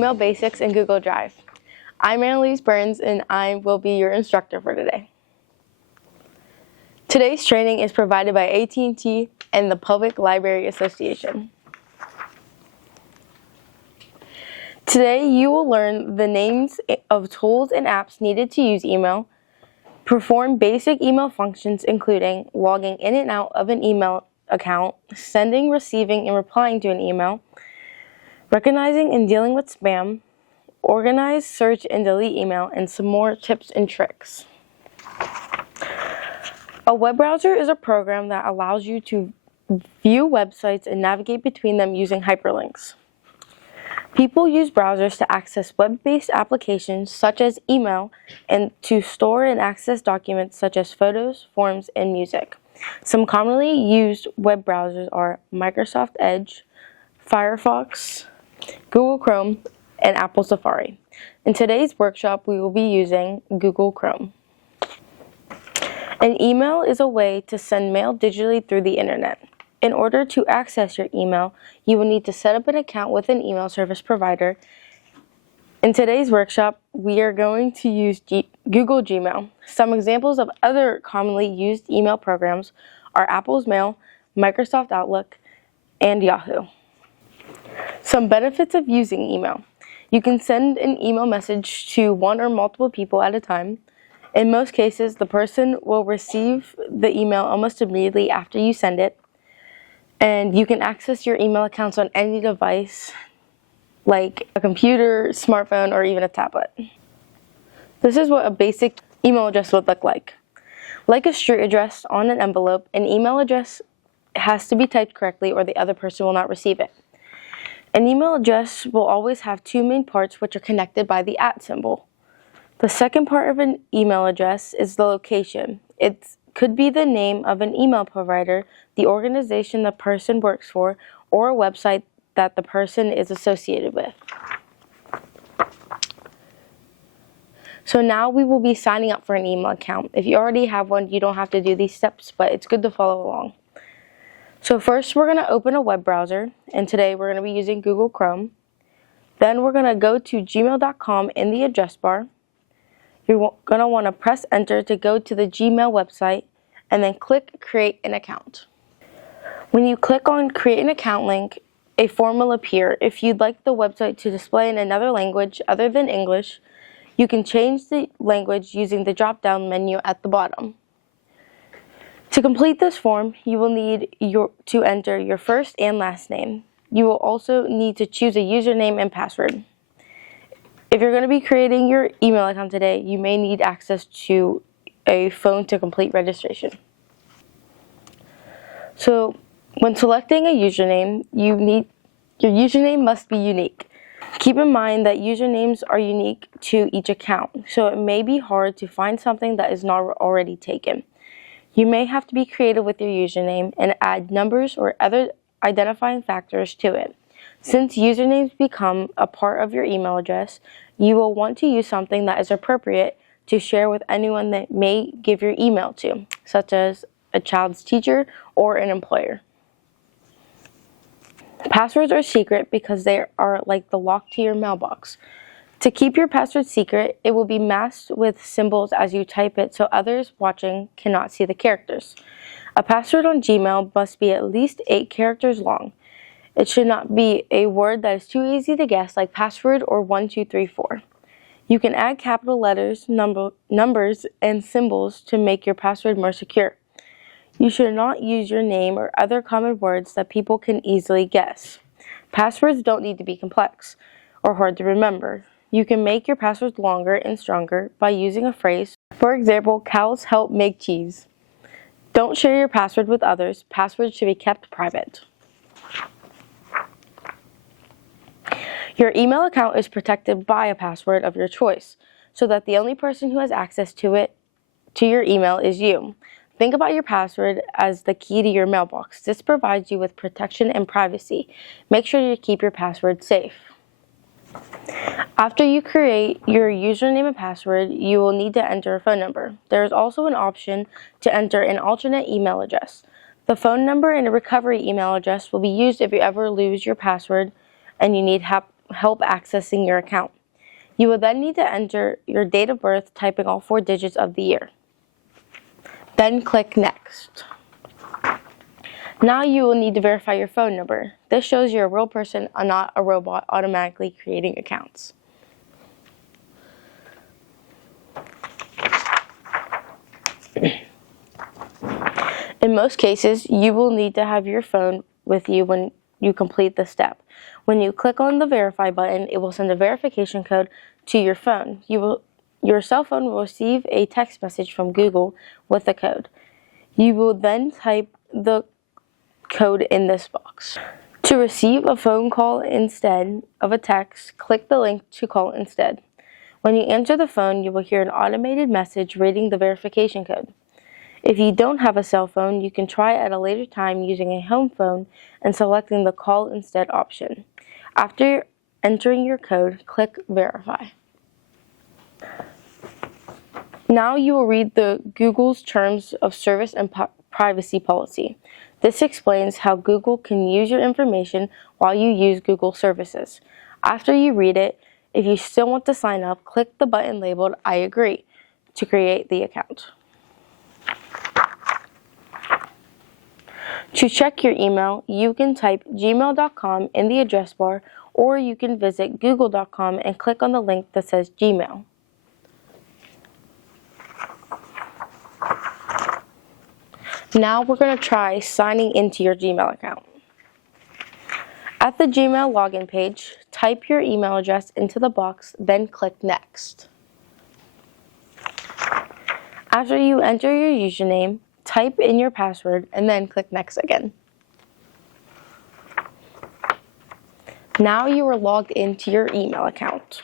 Email Basics in Google Drive. I'm Annalise Burns, and I will be your instructor for today. Today's training is provided by AT&T and the Public Library Association. Today, you will learn the names of tools and apps needed to use email, perform basic email functions including logging in and out of an email account, sending, receiving, and replying to an email, recognizing and dealing with spam, organize, search, and delete email, and some more tips and tricks. A web browser is a program that allows you to view websites and navigate between them using hyperlinks. People use browsers to access web-based applications such as email and to store and access documents such as photos, forms, and music. Some commonly used web browsers are Microsoft Edge, Firefox, Google Chrome, and Apple Safari. In today's workshop, we will be using Google Chrome. An email is a way to send mail digitally through the internet. In order to access your email, you will need to set up an account with an email service provider. In today's workshop, we are going to use Google Gmail. Some examples of other commonly used email programs are Apple's Mail, Microsoft Outlook, and Yahoo. Some benefits of using email. You can send an email message to one or multiple people at a time. In most cases, the person will receive the email almost immediately after you send it. And you can access your email accounts on any device, like a computer, smartphone, or even a tablet. This is what a basic email address would look like. Like a street address on an envelope, an email address has to be typed correctly or the other person will not receive it. An email address will always have two main parts which are connected by the @ symbol. The second part of an email address is the location. It could be the name of an email provider, the organization the person works for, or a website that the person is associated with. So now we will be signing up for an email account. If you already have one, you don't have to do these steps, but it's good to follow along. So first we're going to open a web browser, and today we're going to be using Google Chrome. Then we're going to go to gmail.com in the address bar. You're going to want to press enter to go to the Gmail website and then click create an account. When you click on create an account link, a form will appear. If you'd like the website to display in another language other than English, you can change the language using the drop-down menu at the bottom. To complete this form, you will need to enter your first and last name. You will also need to choose a username and password. If you're going to be creating your email account today, you may need access to a phone to complete registration. So when selecting a username, your username must be unique. Keep in mind that usernames are unique to each account, so it may be hard to find something that is not already taken. You may have to be creative with your username and add numbers or other identifying factors to it. Since usernames become a part of your email address, you will want to use something that is appropriate to share with anyone that may give your email to, such as a child's teacher or an employer. Passwords are secret because they are like the lock to your mailbox. To keep your password secret, it will be masked with symbols as you type it so others watching cannot see the characters. A password on Gmail must be at least 8 characters long. It should not be a word that is too easy to guess, like password or 1, 2, 3, 4. You can add capital letters, numbers, and symbols to make your password more secure. You should not use your name or other common words that people can easily guess. Passwords don't need to be complex or hard to remember. You can make your passwords longer and stronger by using a phrase. For example, cows help make cheese. Don't share your password with others. Passwords should be kept private. Your email account is protected by a password of your choice, so that the only person who has access to your email is you. Think about your password as the key to your mailbox. This provides you with protection and privacy. Make sure you keep your password safe. After you create your username and password, you will need to enter a phone number. There is also an option to enter an alternate email address. The phone number and a recovery email address will be used if you ever lose your password and you need help accessing your account. You will then need to enter your date of birth, typing all 4 digits of the year. Then click Next. Now you will need to verify your phone number. This shows you're a real person and not a robot automatically creating accounts. In most cases, you will need to have your phone with you when you complete the step. When you click on the Verify button, it will send a verification code to your phone. Your cell phone will receive a text message from Google with the code. You will then type the code in this box. To receive a phone call instead of a text, click the link to call instead. When you answer the phone, you will hear an automated message reading the verification code. If you don't have a cell phone, you can try at a later time using a home phone and selecting the Call Instead option. After entering your code, click Verify. Now you will read the Google's Terms of Service and Privacy Policy. This explains how Google can use your information while you use Google services. After you read it, if you still want to sign up, click the button labeled I agree to create the account. To check your email, you can type gmail.com in the address bar, or you can visit google.com and click on the link that says Gmail. Now we're going to try signing into your Gmail account. At the Gmail login page, type your email address into the box, then click Next. After you enter your username, type in your password, and then click Next again. Now you are logged into your email account.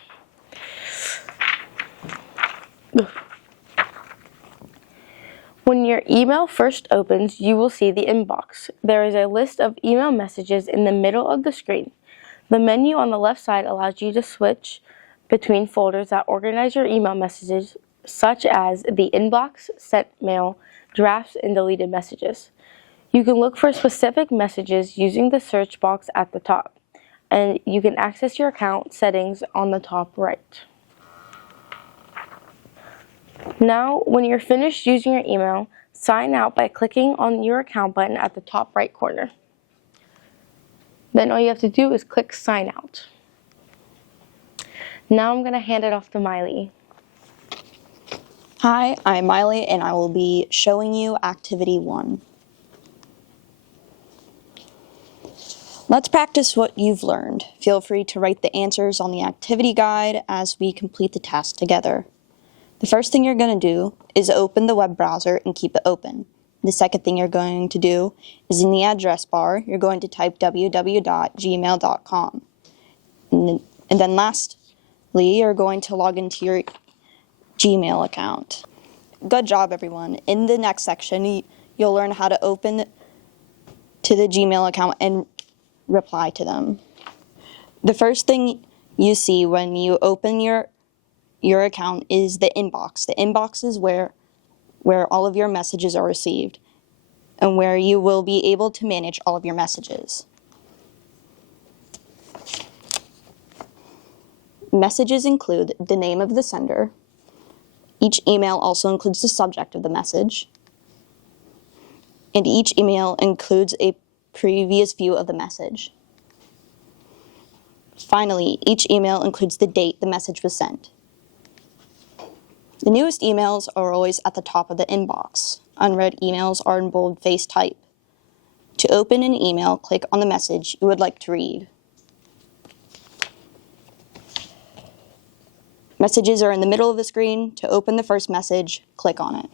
When your email first opens, you will see the inbox. There is a list of email messages in the middle of the screen. The menu on the left side allows you to switch between folders that organize your email messages, such as the inbox, sent mail, drafts, and deleted messages. You can look for specific messages using the search box at the top, and you can access your account settings on the top right. Now, when you're finished using your email, sign out by clicking on your account button at the top right corner. Then all you have to do is click Sign Out. Now I'm going to hand it off to Miley. Hi, I'm Miley, and I will be showing you Activity 1. Let's practice what you've learned. Feel free to write the answers on the activity guide as we complete the task together. The first thing you're going to do is open the web browser and keep it open. The second thing you're going to do is in the address bar, you're going to type www.gmail.com. And then lastly, you're going to log into your Gmail account. Good job, everyone. In the next section, you'll learn how to open to the Gmail account and reply to them. The first thing you see when you open your account is the inbox. The inbox is where all of your messages are received and where you will be able to manage all of your messages. Messages include the name of the sender. Each email also includes the subject of the message. And each email includes a previous view of the message. Finally, each email includes the date the message was sent. The newest emails are always at the top of the inbox. Unread emails are in boldface type. To open an email, click on the message you would like to read. Messages are in the middle of the screen. To open the first message, click on it.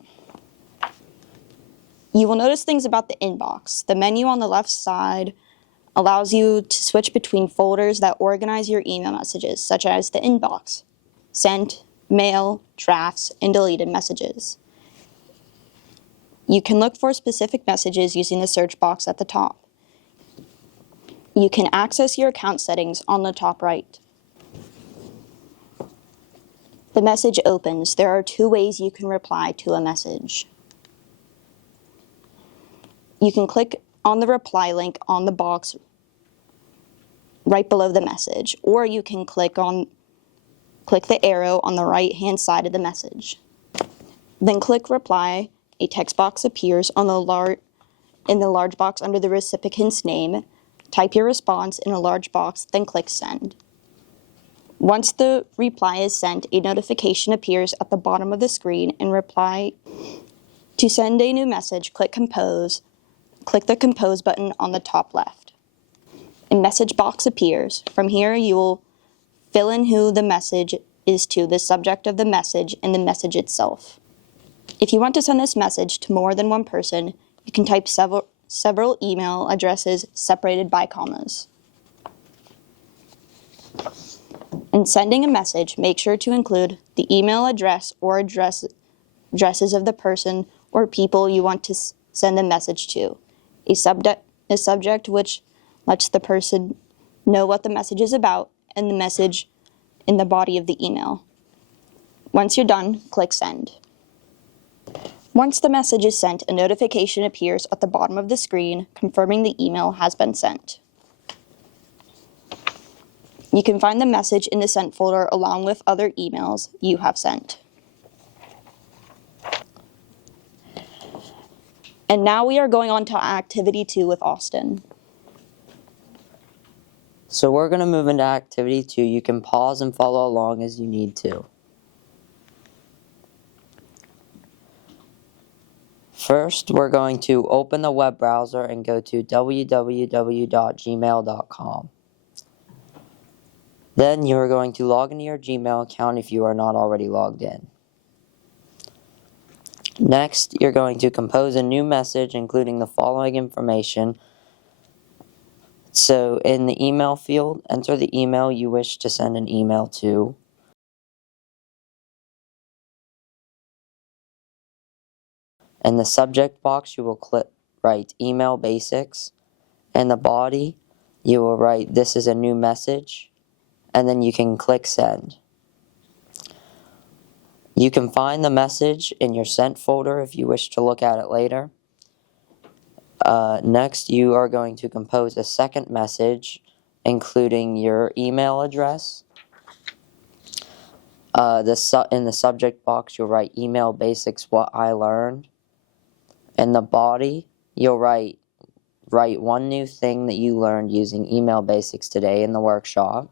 You will notice things about the inbox. The menu on the left side allows you to switch between folders that organize your email messages, such as the inbox, sent, mail, drafts, and deleted messages. You can look for specific messages using the search box at the top. You can access your account settings on the top right. The message opens. There are 2 ways you can reply to a message. You can click on the reply link on the box right below the message, or you can click the arrow on the right-hand side of the message. Then click Reply. A text box appears in the large box under the recipient's name. Type your response in a large box, then click Send. Once the reply is sent, a notification appears at the bottom of the screen. In Reply, to send a new message, click Compose. Click the Compose button on the top left. A message box appears. From here, you will fill in who the message is to, the subject of the message, and the message itself. If you want to send this message to more than one person, you can type several email addresses separated by commas. In sending a message, make sure to include the email address or addresses of the person or people you want to send the message to. A subject which lets the person know what the message is about, and the message in the body of the email. Once you're done, click Send. Once the message is sent, a notification appears at the bottom of the screen confirming the email has been sent. You can find the message in the Sent folder along with other emails you have sent. And now we are going on to Activity 2 with Austin. So we're going to move into Activity 2. You can pause and follow along as you need to. First, we're going to open the web browser and go to www.gmail.com. Then you are going to log into your Gmail account if you are not already logged in. Next, you're going to compose a new message including the following information. So in the email field, enter the email you wish to send an email to. In the subject box, you will write Email Basics. In the body, you will write This is a new message, and then you can click Send. You can find the message in your Sent folder if you wish to look at it later. Next, you are going to compose a second message, including your email address. In the subject box, you'll write Email Basics What I Learned. In the body, you'll write one new thing that you learned using Email Basics today in the workshop,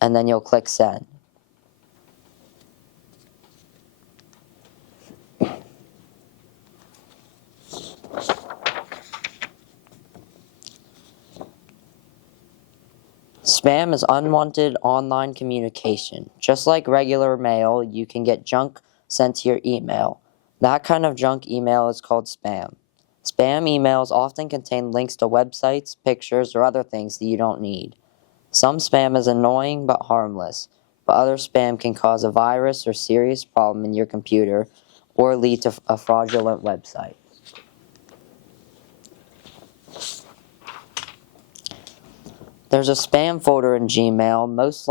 and then you'll click Send. Spam is unwanted online communication. Just like regular mail, you can get junk sent to your email. That kind of junk email is called spam. Spam emails often contain links to websites, pictures, or other things that you don't need. Some spam is annoying but harmless, but other spam can cause a virus or serious problem in your computer or lead to a fraudulent website. There's a spam folder in Gmail. Most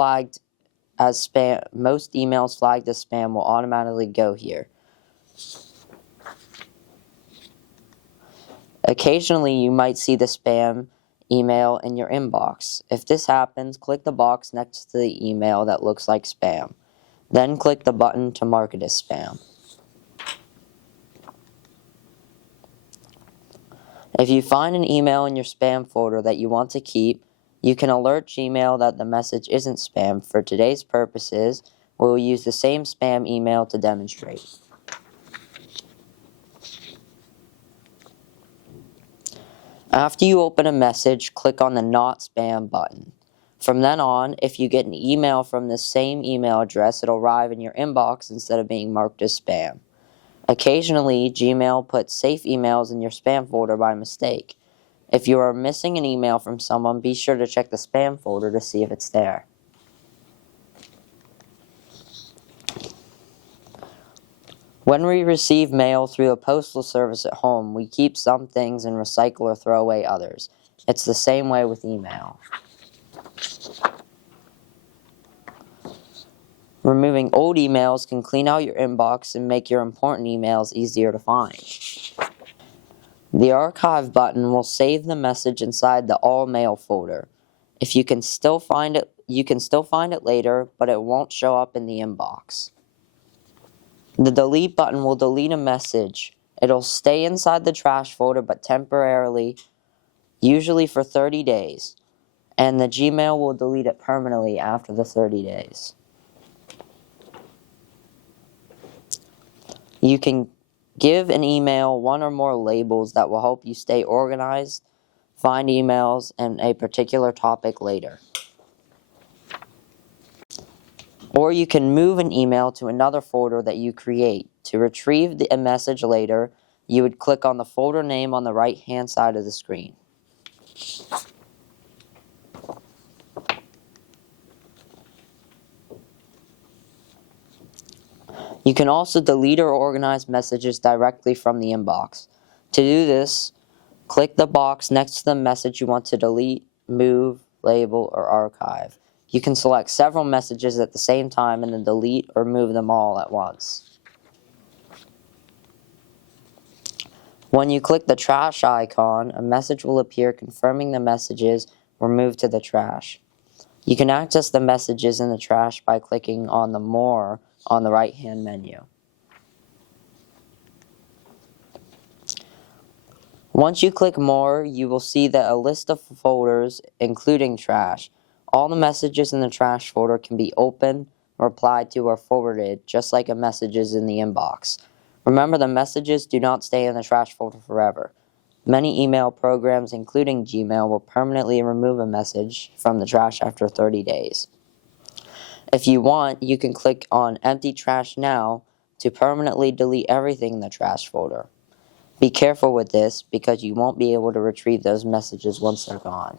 emails flagged as spam will automatically go here. Occasionally, you might see the spam email in your inbox. If this happens, click the box next to the email that looks like spam. Then click the button to mark it as spam. If you find an email in your spam folder that you want to keep, you can alert Gmail that the message isn't spam. For today's purposes, we will use the same spam email to demonstrate. After you open a message, click on the Not Spam button. From then on, if you get an email from the same email address, it'll arrive in your inbox instead of being marked as spam. Occasionally, Gmail puts safe emails in your spam folder by mistake. If you are missing an email from someone, be sure to check the spam folder to see if it's there. When we receive mail through a postal service at home, we keep some things and recycle or throw away others. It's the same way with email. Removing old emails can clean out your inbox and make your important emails easier to find. The archive button will save the message inside the all mail folder. If you can still find it, you can still find it later, but it won't show up in the inbox. The delete button will delete a message. It'll stay inside the trash folder, but temporarily, usually for 30 days. And the Gmail will delete it permanently after the 30 days. You can give an email one or more labels that will help you stay organized, find emails, and a particular topic later. Or you can move an email to another folder that you create. To retrieve a message later, you would click on the folder name on the right-hand side of the screen. You can also delete or organize messages directly from the inbox. To do this, click the box next to the message you want to delete, move, label, or archive. You can select several messages at the same time and then delete or move them all at once. When you click the trash icon, a message will appear confirming the messages were moved to the trash. You can access the messages in the trash by clicking on the More on the right-hand menu. Once you click More, you will see that a list of folders, including trash. All the messages in the trash folder can be opened, replied to, or forwarded, just like the messages in the inbox. Remember, the messages do not stay in the trash folder forever. Many email programs, including Gmail, will permanently remove a message from the trash after 30 days. If you want, you can click on Empty Trash Now to permanently delete everything in the trash folder. Be careful with this because you won't be able to retrieve those messages once they're gone.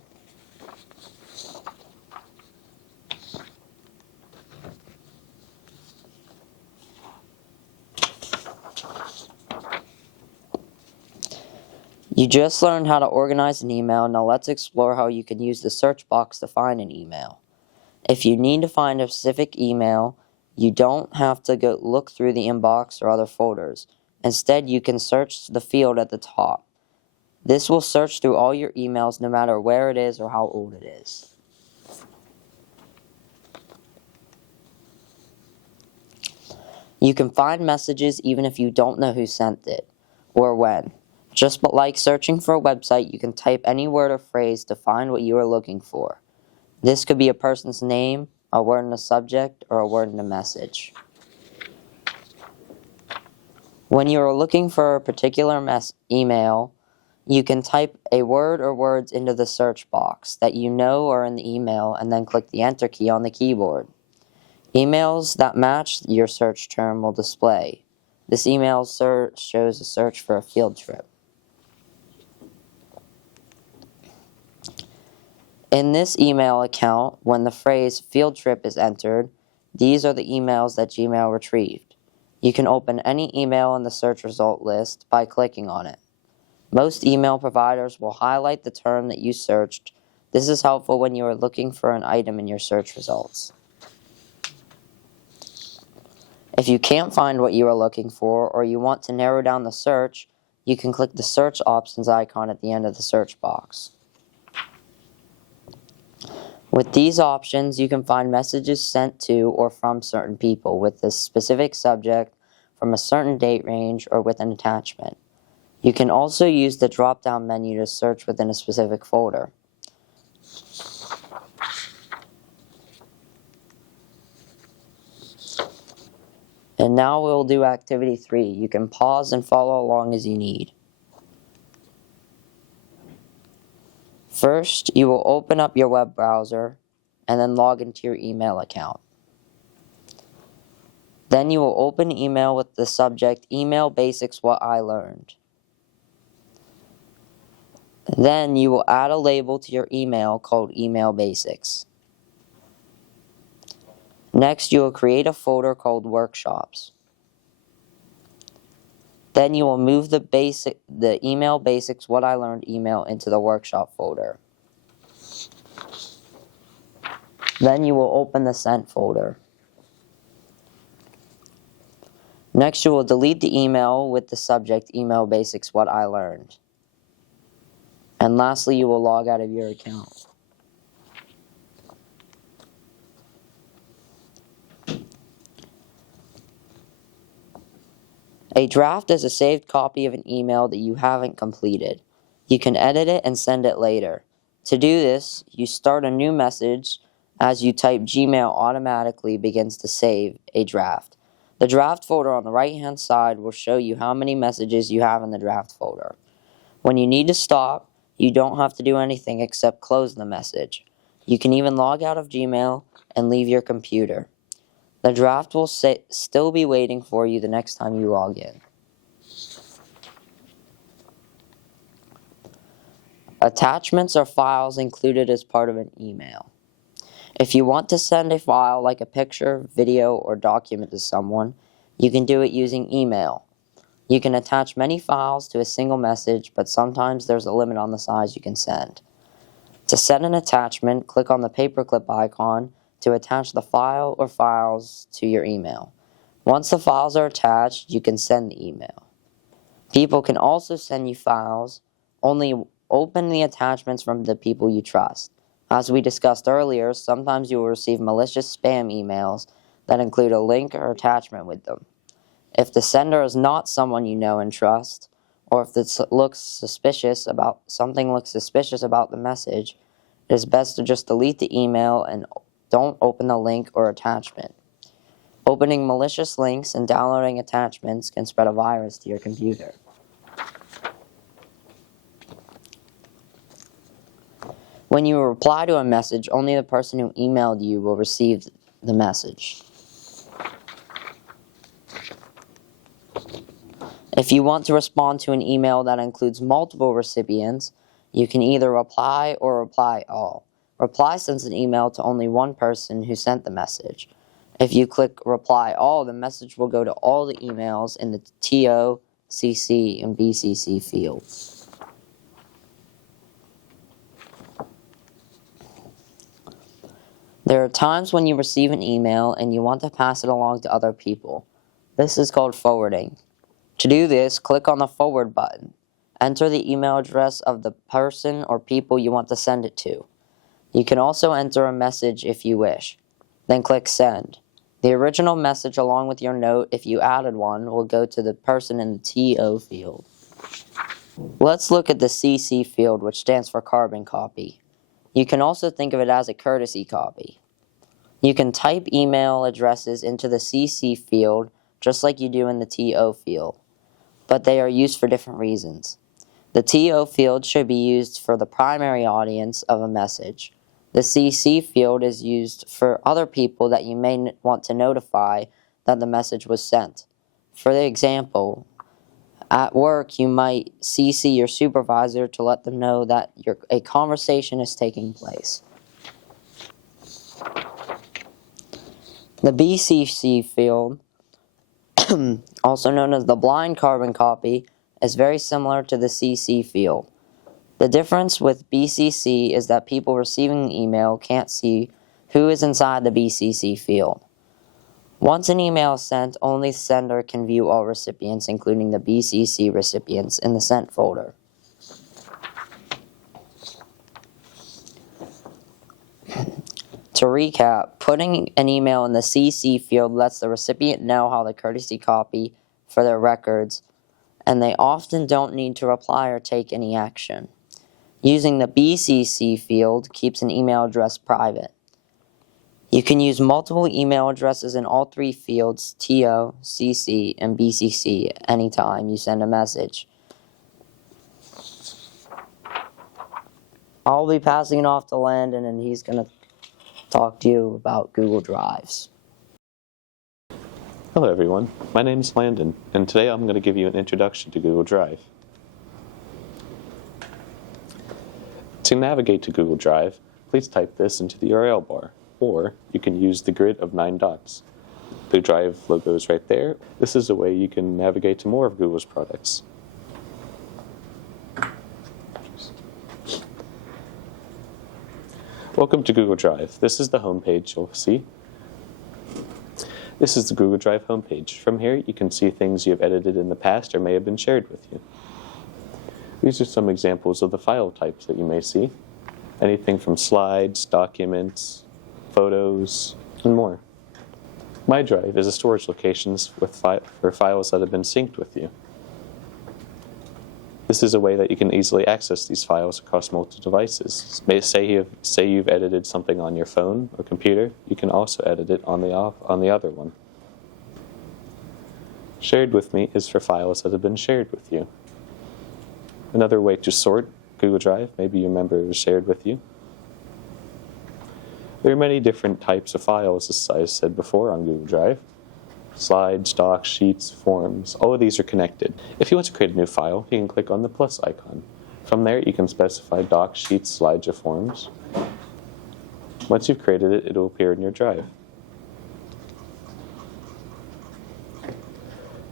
You just learned how to organize an email. Now let's explore how you can use the search box to find an email. If you need to find a specific email, you don't have to go look through the inbox or other folders. Instead, you can search the field at the top. This will search through all your emails no matter where it is or how old it is. You can find messages even if you don't know who sent it or when. Just like searching for a website, you can type any word or phrase to find what you are looking for. This could be a person's name, a word in the subject, or a word in the message. When you are looking for a particular email, you can type a word or words into the search box that you know are in the email and then click the Enter key on the keyboard. Emails that match your search term will display. This email search shows a search for a field trip. In this email account, when the phrase field trip is entered, these are the emails that Gmail retrieved. You can open any email in the search result list by clicking on it. Most email providers will highlight the term that you searched. This is helpful when you are looking for an item in your search results. If you can't find what you are looking for or you want to narrow down the search, you can click the search options icon at the end of the search box. With these options, you can find messages sent to or from certain people with a specific subject, from a certain date range, or with an attachment. You can also use the drop-down menu to search within a specific folder. And now we'll do activity 3. You can pause and follow along as you need. First, you will open up your web browser and then log into your email account. Then you will open email with the subject, Email Basics What I Learned. Then you will add a label to your email called Email Basics. Next, you will create a folder called Workshops. Then you will move the Email Basics What I Learned email into the Workshop folder. Then you will open the Sent folder. Next, you will delete the email with the subject Email Basics What I Learned. And lastly, you will log out of your account. A draft is a saved copy of an email that you haven't completed. You can edit it and send it later. To do this, you start a new message. As you type, Gmail automatically begins to save a draft. The draft folder on the right-hand side will show you how many messages you have in the draft folder. When you need to stop, you don't have to do anything except close the message. You can even log out of Gmail and leave your computer. The draft will still be waiting for you the next time you log in. Attachments are files included as part of an email. If you want to send a file like a picture, video, or document to someone, you can do it using email. You can attach many files to a single message, but sometimes there's a limit on the size you can send. To send an attachment, click on the paperclip icon to attach the file or files to your email. Once the files are attached, you can send the email. People can also send you files, only open the attachments from the people you trust. As we discussed earlier, sometimes you will receive malicious spam emails that include a link or attachment with them. If the sender is not someone you know and trust, or if something looks suspicious about the message, it is best to just delete the email and don't open the link or attachment. Opening malicious links and downloading attachments can spread a virus to your computer. When you reply to a message, only the person who emailed you will receive the message. If you want to respond to an email that includes multiple recipients, you can either reply or reply all. Reply sends an email to only one person who sent the message. If you click reply all, the message will go to all the emails in the TO, CC, and BCC fields. There are times when you receive an email and you want to pass it along to other people. This is called forwarding. To do this, click on the forward button. Enter the email address of the person or people you want to send it to. You can also enter a message if you wish. Then click send. The original message along with your note, if you added one, will go to the person in the TO field. Let's look at the CC field, which stands for carbon copy. You can also think of it as a courtesy copy. You can type email addresses into the CC field just like you do in the TO field, but they are used for different reasons. The TO field should be used for the primary audience of a message. The CC field is used for other people that you may want to notify that the message was sent. For example, at work you might CC your supervisor to let them know that a conversation is taking place. The BCC field, also known as the blind carbon copy, is very similar to the CC field. The difference with BCC is that people receiving the email can't see who is inside the BCC field. Once an email is sent, only the sender can view all recipients, including the BCC recipients, in the sent folder. To recap, putting an email in the CC field lets the recipient know how the courtesy copy for their records, and they often don't need to reply or take any action. Using the BCC field keeps an email address private. You can use multiple email addresses in all three fields, TO, CC, and BCC, anytime you send a message. I'll be passing it off to Landon, and he's going to talk to you about Google Drives. Hello everyone, my name is Landon, and today I'm going to give you an introduction to Google Drive. To navigate to Google Drive, please type this into the URL bar, or you can use the grid of 9 dots. The Drive logo is right there. This is a way you can navigate to more of Google's products. Welcome to Google Drive. This is the home page you'll see. This is the Google Drive homepage. From here, you can see things you have edited in the past or may have been shared with you. These are some examples of the file types that you may see. Anything from slides, documents, photos, and more. My Drive is a storage location for files that have been synced with you. This is a way that you can easily access these files across multiple devices. Say you've edited something on your phone or computer, you can also edit it on the other one. Shared with Me is for files that have been shared with you. Another way to sort Google Drive, maybe you remember it was shared with you. There are many different types of files, as I said before, on Google Drive. Slides, docs, sheets, forms, all of these are connected. If you want to create a new file, you can click on the plus icon. From there, you can specify docs, sheets, slides, or forms. Once you've created it, it will appear in your Drive.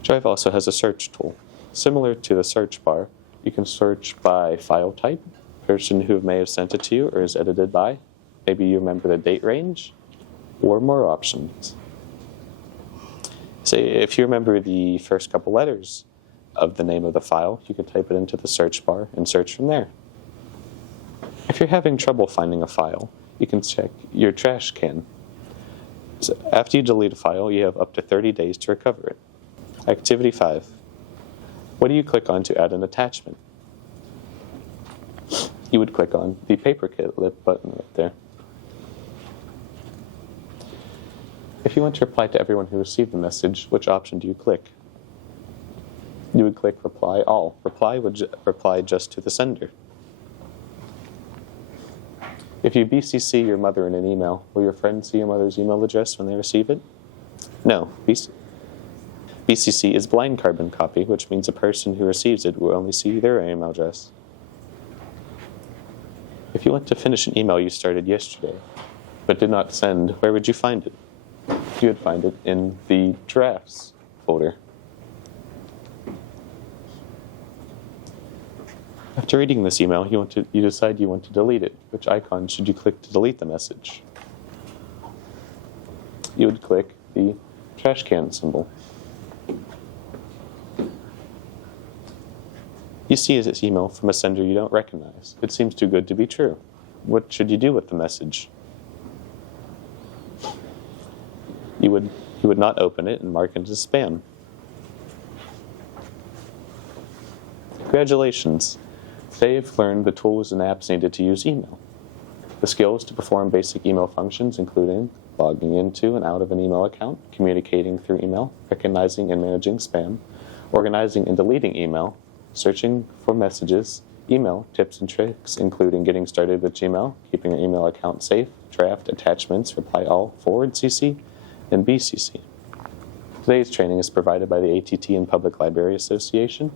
Drive also has a search tool. Similar to the search bar, you can search by file type, person who may have sent it to you or is edited by. Maybe you remember the date range, or more options. Say if you remember the first couple letters of the name of the file, you can type it into the search bar and search from there. If you're having trouble finding a file, you can check your trash can. So after you delete a file, you have up to 30 days to recover it. Activity 5. What do you click on to add an attachment? You would click on the paperclip button right there. If you want to reply to everyone who received the message, which option do you click? You would click Reply All. Reply would reply just to the sender. If you BCC your mother in an email, will your friends see your mother's email address when they receive it? No. BCC is blind carbon copy, which means a person who receives it will only see their email address. If you want to finish an email you started yesterday, but did not send, where would you find it? You would find it in the drafts folder. After reading this email, you decide you want to delete it. Which icon should you click to delete the message? You would click the trash can symbol. You see this email from a sender you don't recognize. It seems too good to be true. What should you do with the message? You would not open it and mark it as spam. Congratulations! Today you've learned the tools and apps needed to use email. The skills to perform basic email functions, including logging into and out of an email account, communicating through email, recognizing and managing spam, organizing and deleting email, searching for messages, email tips and tricks, including getting started with Gmail, keeping your email account safe, draft, attachments, reply all, forward CC, and BCC. Today's training is provided by the AT&T and Public Library Association.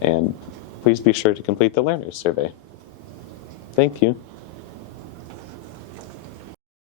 And please be sure to complete the Learners Survey. Thank you.